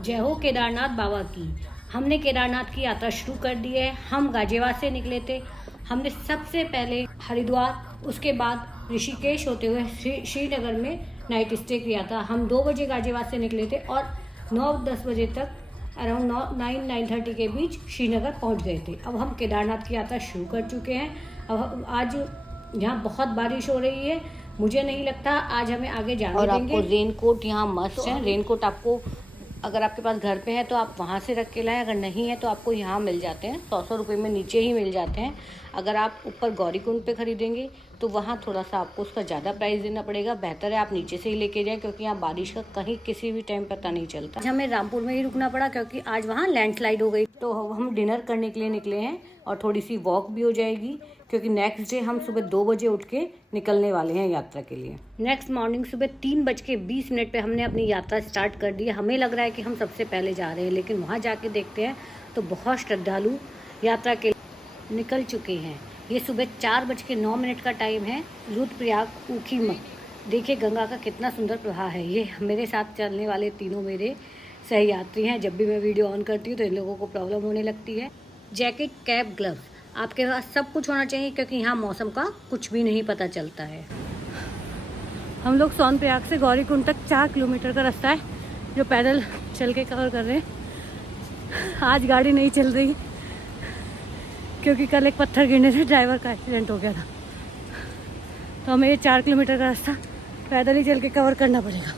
जय हो केदारनाथ बाबा की। हमने केदारनाथ की यात्रा शुरू कर दी है। हम गाजियाबाद से निकले थे। हमने सबसे पहले हरिद्वार, उसके बाद ऋषिकेश होते हुए श्रीनगर में नाइट स्टे किया था। हम 2 बजे गाजियाबाद से निकले थे और 9-10 बजे तक अराउंड 9-9:30 के बीच श्रीनगर पहुंच गए थे। अब हम केदारनाथ की यात्रा शुरू कर चुके हैं। अब आज यहाँ बहुत बारिश हो रही है, मुझे नहीं लगता आज हमें आगे जाने और देंगे। आपको रेनकोट यहाँ मस्ट है। रेनकोट आपको अगर आपके पास घर पे है तो आप वहाँ से रख के लाएं, अगर नहीं है तो आपको यहाँ मिल जाते हैं। 100 रुपये में नीचे ही मिल जाते हैं। अगर आप ऊपर गौरीकुंड पे खरीदेंगे तो वहाँ थोड़ा सा आपको उसका ज़्यादा प्राइस देना पड़ेगा। बेहतर है आप नीचे से ही लेके जाएं, क्योंकि यहाँ बारिश का कहीं किसी भी टाइम पता नहीं चलता। हमें रामपुर में ही रुकना पड़ा क्योंकि आज वहाँ लैंडस्लाइड हो गई। तो हम डिनर करने के लिए निकले हैं और थोड़ी सी वॉक भी हो जाएगी, क्योंकि नेक्स्ट डे हम सुबह 2 बजे उठ के निकलने वाले हैं यात्रा के लिए। नेक्स्ट मॉर्निंग सुबह 3:20 पे हमने अपनी यात्रा स्टार्ट कर दी है। हमें लग रहा है कि हम सबसे पहले जा रहे हैं, लेकिन वहाँ जाके देखते हैं तो बहुत श्रद्धालु यात्रा के निकल चुके हैं। ये सुबह 4:09 का टाइम है। रुद्रप्रयाग ऊखीमठ, देखिए गंगा का कितना सुंदर प्रवाह है। ये मेरे साथ चलने वाले तीनों मेरे सहयात्री हैं। जब भी मैं वीडियो ऑन करती हूँ तो इन लोगों को प्रॉब्लम होने लगती है। जैकेट, कैप, ग्लव्स आपके पास सब कुछ होना चाहिए, क्योंकि यहाँ मौसम का कुछ भी नहीं पता चलता है। हम लोग सोनप्रयाग से गौरीकुंड तक 4 किलोमीटर का रास्ता है जो पैदल चल के कवर कर रहे हैं। आज गाड़ी नहीं चल रही क्योंकि कल एक पत्थर गिरने से ड्राइवर का एक्सीडेंट हो गया था। तो हमें ये 4 किलोमीटर का रास्ता पैदल ही चल के कवर करना पड़ेगा।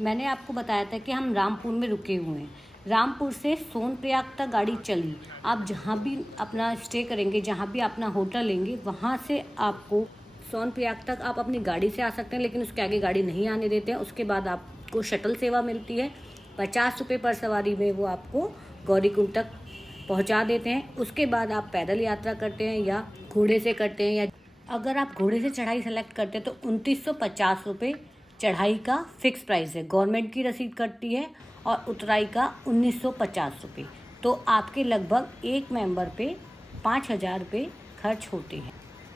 मैंने आपको बताया था कि हम रामपुर में रुके हुए हैं। रामपुर से सोनप्रयाग तक गाड़ी चली। आप जहाँ भी अपना स्टे करेंगे, जहाँ भी अपना होटल लेंगे, वहाँ से आपको सोनप्रयाग तक आप अपनी गाड़ी से आ सकते हैं, लेकिन उसके आगे गाड़ी नहीं आने देते हैं। उसके बाद आपको शटल सेवा मिलती है। 50 रुपये पर सवारी में वो आपको गौरीकुंड तक पहुँचा देते हैं। उसके बाद आप पैदल यात्रा करते हैं या घोड़े से करते हैं, या अगर आप घोड़े से चढ़ाई सेलेक्ट करते हैं तो 2950 रुपये चढ़ाई का फिक्स प्राइस है। गवर्नमेंट की रसीद कटती है और उतराई का 1950 रुपये। तो आपके लगभग एक मेंबर पे 5000 रुपये खर्च होते हैं।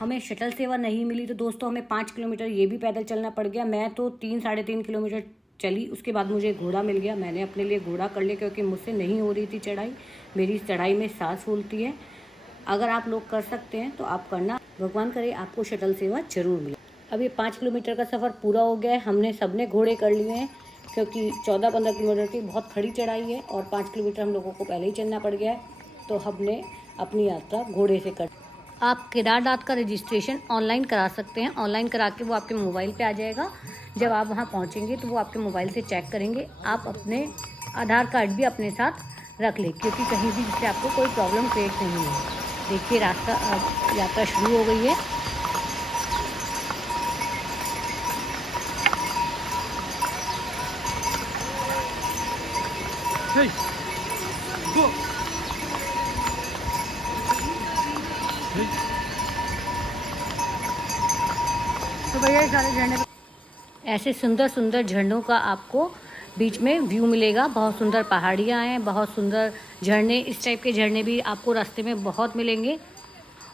हमें शटल सेवा नहीं मिली तो दोस्तों हमें 5 किलोमीटर ये भी पैदल चलना पड़ गया। मैं तो 3-3.5 किलोमीटर चली। उसके बाद मुझे घोड़ा मिल गया। मैंने अपने लिए घोड़ा कर लिया, क्योंकि मुझसे नहीं हो रही थी चढ़ाई। मेरी चढ़ाई में सांस फूलती है। अगर आप लोग कर सकते हैं तो आप करना। भगवान करे आपको शटल सेवा जरूर मिले। अब ये 5 किलोमीटर का सफ़र पूरा हो गया है। हमने सबने घोड़े कर लिए हैं, क्योंकि 14-15 किलोमीटर की बहुत खड़ी चढ़ाई है और 5 किलोमीटर हम लोगों को पहले ही चलना पड़ गया है। तो हमने अपनी यात्रा घोड़े से कर। आप केदारनाथ का रजिस्ट्रेशन ऑनलाइन करा सकते हैं। ऑनलाइन करा के वो आपके मोबाइल पे आ जाएगा। जब आप वहाँ पहुँचेंगे तो वो आपके मोबाइल से चेक करेंगे। आप अपने आधार कार्ड भी अपने साथ रख लें, क्योंकि कहीं भी जिससे आपको कोई प्रॉब्लम क्रिएट नहीं है। देखिए यात्रा शुरू हो गई है। Hey, go. Hey. तो भैया सारे झरने ऐसे सुंदर सुंदर झरनों का आपको बीच में व्यू मिलेगा। बहुत सुंदर पहाड़ियाँ हैं, बहुत सुंदर झरने। इस टाइप के झरने भी आपको रास्ते में बहुत मिलेंगे।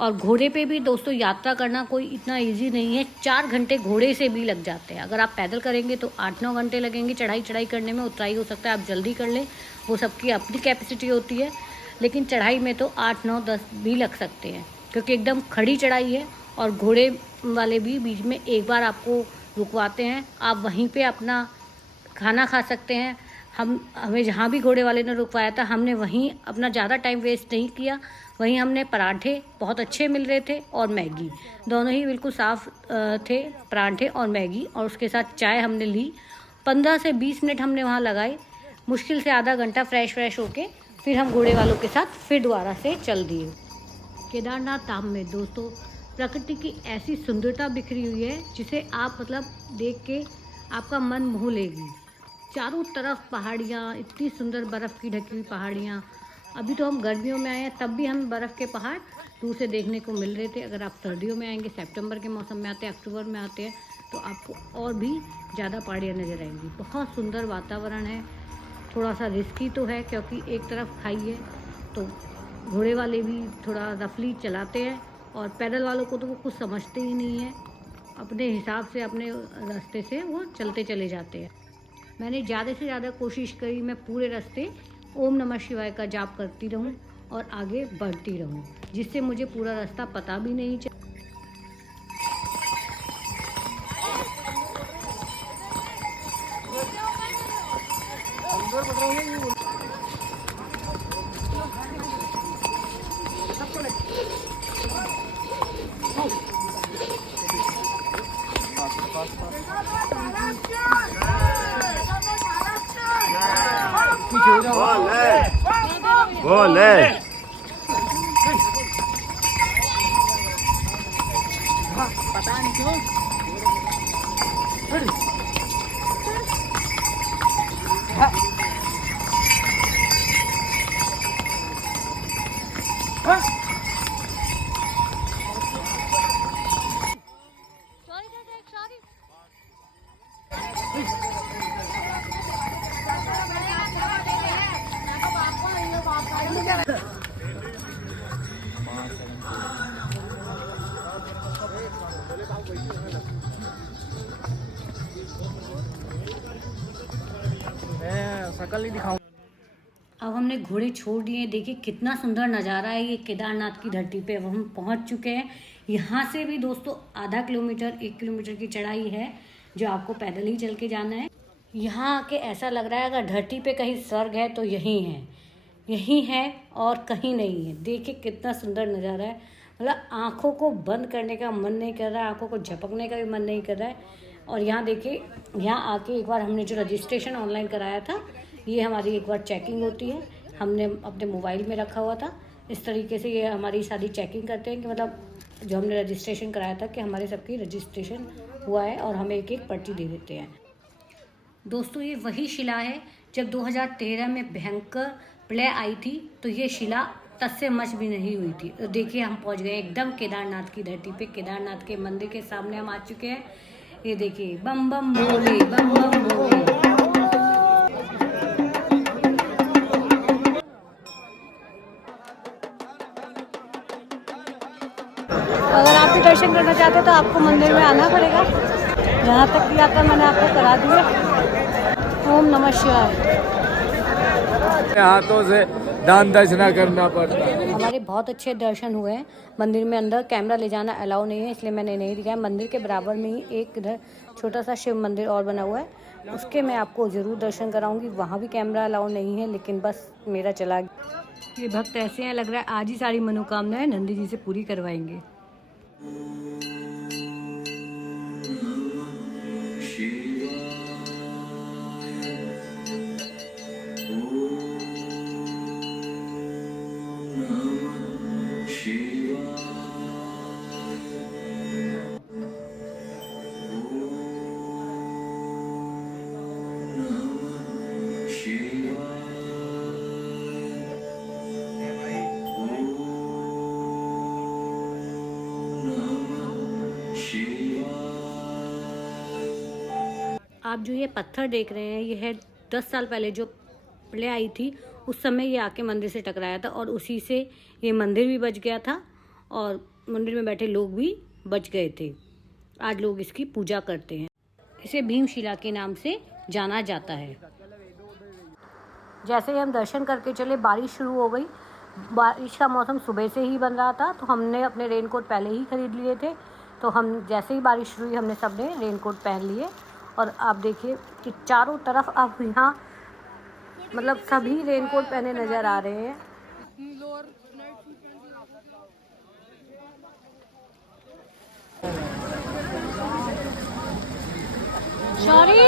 और घोड़े पे भी दोस्तों यात्रा करना कोई इतना इजी नहीं है। 4 घंटे घोड़े से भी लग जाते हैं। अगर आप पैदल करेंगे तो 8-9 घंटे लगेंगे चढ़ाई करने में। उतराई हो सकता है आप जल्दी कर लें, वो सबकी अपनी कैपेसिटी होती है। लेकिन चढ़ाई में तो 8-9-10 भी लग सकते हैं, क्योंकि एकदम खड़ी चढ़ाई है। और घोड़े वाले भी बीच में एक बार आपको रुकवाते हैं। आप वहीं पर अपना खाना खा सकते हैं। हमें जहाँ भी घोड़े वाले ने रुकवाया था, हमने वहीं अपना ज़्यादा टाइम वेस्ट नहीं किया। वहीं हमने पराठे बहुत अच्छे मिल रहे थे और मैगी, दोनों ही बिल्कुल साफ़ थे, पराठे और मैगी। और उसके साथ चाय हमने ली। 15 से 20 मिनट हमने वहाँ लगाए, मुश्किल से आधा घंटा फ्रेश होके फिर हम घोड़े वालों के साथ फिर दोबारा से चल दिए। केदारनाथ धाम में दोस्तों प्रकृति की ऐसी सुंदरता बिखरी हुई है, जिसे आप देख के आपका मन मोह लेगी। चारों तरफ पहाड़ियाँ, इतनी सुंदर बर्फ़ की ढकी हुई पहाड़ियाँ। अभी तो हम गर्मियों में आए हैं, तब भी हमें बर्फ़ के पहाड़ दूर से देखने को मिल रहे थे। अगर आप सर्दियों में आएंगे, सितंबर के मौसम में आते हैं, अक्टूबर में आते हैं, तो आपको और भी ज़्यादा पहाड़ियाँ नज़र आएंगी। बहुत सुंदर वातावरण है। थोड़ा सा रिस्की तो है, क्योंकि एक तरफ खाई है, तो घोड़े वाले भी थोड़ा रफली चलाते हैं और पैदल वालों को तो वो कुछ समझते ही नहीं है। अपने हिसाब से अपने रास्ते से वो चलते चले जाते हैं। मैंने ज़्यादा से ज़्यादा कोशिश करी मैं पूरे रास्ते ओम नमः शिवाय का जाप करती रहूं और आगे बढ़ती रहूं, जिससे मुझे पूरा रास्ता पता भी नहीं चला। बोले शकल नहीं दिखाऊं। अब हमने घोड़े छोड़ दिए। देखिए कितना सुंदर नज़ारा है ये केदारनाथ की धरती पे। अब हम पहुंच चुके हैं। यहाँ से भी दोस्तों आधा किलोमीटर 1 किलोमीटर की चढ़ाई है जो आपको पैदल ही चल के जाना है। यहाँ आके ऐसा लग रहा है अगर धरती पे कहीं स्वर्ग है तो यही है और कहीं नहीं है। देखिए कितना सुंदर नज़ारा है। मतलब आँखों को बंद करने का मन नहीं कर रहा है, आँखों को झपकने का भी मन नहीं कर रहा है। और यहाँ देखिए, यहाँ आके एक बार हमने जो रजिस्ट्रेशन ऑनलाइन कराया था, ये हमारी एक बार चेकिंग होती है। हमने अपने मोबाइल में रखा हुआ था। इस तरीके से ये हमारी सारी चेकिंग करते हैं कि मतलब जो हमने रजिस्ट्रेशन कराया था कि हमारे सबकी रजिस्ट्रेशन हुआ है, और हमें एक एक पर्ची दे देते हैं। दोस्तों ये वही शिला है जब 2013 में भयंकर प्रलय आई थी तो ये शिला तस्से मच भी नहीं हुई थी। तो देखिए हम पहुंच गए एकदम केदारनाथ की धरती पे। केदारनाथ के मंदिर के सामने हम आ चुके हैं। ये देखिए बम बम भोले, बम बम भोले। अगर आप भी दर्शन करना चाहते हो तो आपको मंदिर में आना पड़ेगा। यहाँ तक की यात्रा मैंने आपको करा दी है। ओम नमः शिवाय। हाथों से दान दक्षिणा करना पड़ता है। हमारे बहुत अच्छे दर्शन हुए हैं। मंदिर में अंदर कैमरा ले जाना अलाउ नहीं है, इसलिए मैंने नहीं दिखाया। मंदिर के बराबर में ही एक इधर छोटा सा शिव मंदिर और बना हुआ है, उसके मैं आपको ज़रूर दर्शन कराऊंगी। वहाँ भी कैमरा अलाउ नहीं है, लेकिन बस मेरा चला। ये भक्त ऐसे हैं, लग रहा है आज ही सारी मनोकामनाएं नंदी जी से पूरी करवाएंगे। आप जो ये पत्थर देख रहे हैं, ये है 10 साल पहले जो प्रलय आई थी उस समय ये आके मंदिर से टकराया था, और उसी से ये मंदिर भी बच गया था और मंदिर में बैठे लोग भी बच गए थे। आज लोग इसकी पूजा करते हैं। इसे भीमशिला के नाम से जाना जाता है। जैसे ही हम दर्शन करके चले, बारिश शुरू हो गई। बारिश का मौसम सुबह से ही बन रहा था, तो हमने अपने रेनकोट पहले ही खरीद लिए थे। तो हम जैसे ही बारिश शुरू हुई, हमने सबने रेनकोट पहन लिए। और आप देखिए कि चारों तरफ अब यहाँ मतलब सभी रेनकोट पहने नज़र आ रहे हैं। सॉरी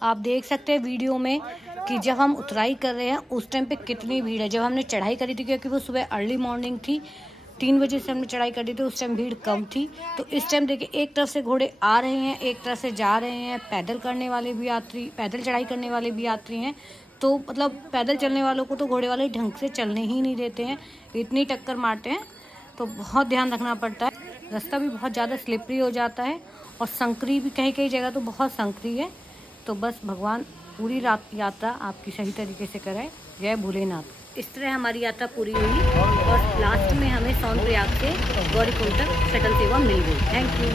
आप देख सकते हैं वीडियो में कि जब हम उतराई कर रहे हैं उस टाइम पे कितनी भीड़ है। जब हमने चढ़ाई करी थी, क्योंकि वो सुबह अर्ली मॉर्निंग थी, 3 बजे से हमने चढ़ाई कर दी थी, उस टाइम भीड़ कम थी। तो इस टाइम देखिए एक तरफ से घोड़े आ रहे हैं, एक तरफ से जा रहे हैं। पैदल करने वाले भी यात्री, पैदल चढ़ाई करने वाले भी यात्री हैं। तो मतलब पैदल चलने वालों को तो घोड़े वाले ढंग से चलने ही नहीं देते हैं, इतनी टक्कर मारते हैं। तो बहुत ध्यान रखना पड़ता है। रास्ता भी बहुत ज़्यादा स्लिपरी हो जाता है और संकरी भी कहीं कहीं जगह तो बहुत संकरी है। तो बस भगवान पूरी यात्रा आपकी सही तरीके से कराए। जय भोलेनाथ। इस तरह हमारी यात्रा पूरी हुई और लास्ट में हमें सोनप्रयाग से गौरीकुंड तक शटल सेवा मिल गई। Thank you.